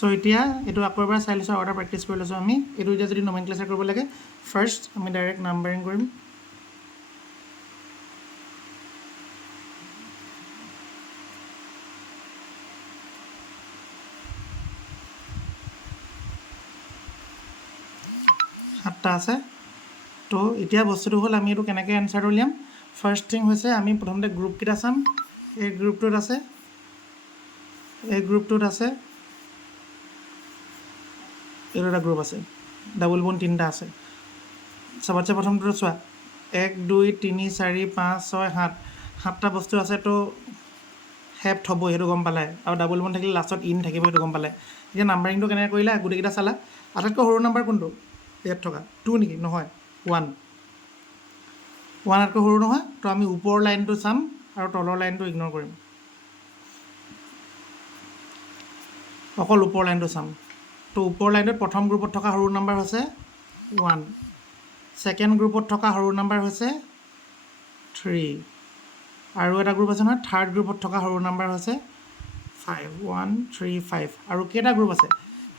So এতিয়া এইটো আকৌ এবাৰ চাই লৈছোঁ, অৰ্ডাৰ প্ৰেক্টিছ কৰি লৈছোঁ আমি। এইটো এতিয়া যদি নমেনক্লেচাৰ কৰিব লাগে, ফাৰ্ষ্ট আমি ডাইৰেক্ট নাম্বাৰিং কৰিম। সাতটা আছে। তো এতিয়া বস্তুটো হ'ল আমি এইটো কেনেকৈ এনচাৰটো উলিয়াম। ফাৰ্ষ্ট থিং হৈছে আমি প্ৰথমতে গ্ৰুপকেইটা চাম। এই গ্ৰুপটোত আছে, এই গ্ৰুপটোত আছে, এইটো এটা গ্ৰুপ আছে, ডাবল বন্ড 3টা আছে। চবতছে প্ৰথমটো চোৱা, 1 2 3 4 5 6 7, 7টা বস্তু আছে। তো হেপ্ট হ'ব সেইটো গম পালে, আৰু ডাবল বন্ড থাকিলে লাষ্টত ইন থাকিব সেইটো গম পালে। এতিয়া নাম্বাৰিংটো কেনেকৈ কৰিলা, গোটেইকেইটা চালা। আটাইতকৈ সৰু নাম্বাৰ কোনটো ইয়াত থকা, 2 নেকি? নহয়, 1 আতকৈ সৰু নহয়। তো আমি ওপৰৰ লাইনটো চাম আৰু তলৰ লাইনটো ইগন'ৰ কৰিম, অকল ওপৰৰ লাইনটো চাম। তো ওপৰৰ লাইনটোত প্ৰথম গ্ৰুপত থকা সৰু নাম্বাৰ হৈছে 1, ছেকেণ্ড গ্ৰুপত থকা সৰু নাম্বাৰ হৈছে 3, আৰু এটা গ্ৰুপ আছে নহয়, থাৰ্ড গ্ৰুপত থকা সৰু নাম্বাৰ হৈছে 5, 1 3 5। আৰু কেইটা গ্ৰুপ আছে?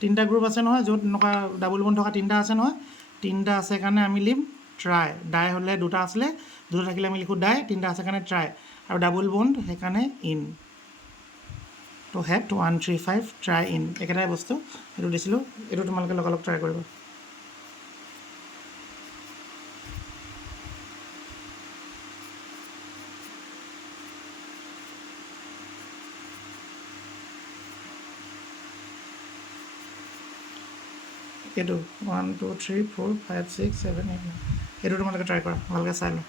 3টা গ্ৰুপ আছে নহয়, য'ত এনেকুৱা ডাবল বন্ড থকা 3টা আছে নহয়। 3টা আছে কাৰণে আমি লিম ট্ৰাই। ডাই হ'লে 2টা আছিলে, 2টা থাকিলে আমি লিখোঁ ডাই, 3টা আছে কাৰণে ট্ৰাই, আৰু ডাবল বন্ড সেইকাৰণে ইন। তো হেপ্ট 1 3 5 ট্ৰাই ইন, একেটাই বস্তু। সেইটো দিছিলোঁ, এইটো তোমালোকে লগালগ ট্ৰাই কৰিবা। এইটো 1 2 3 4 5 6 7 8 9, এইটো তোমালোকে ট্ৰাই কৰা, ভালকৈ চাই লওঁ।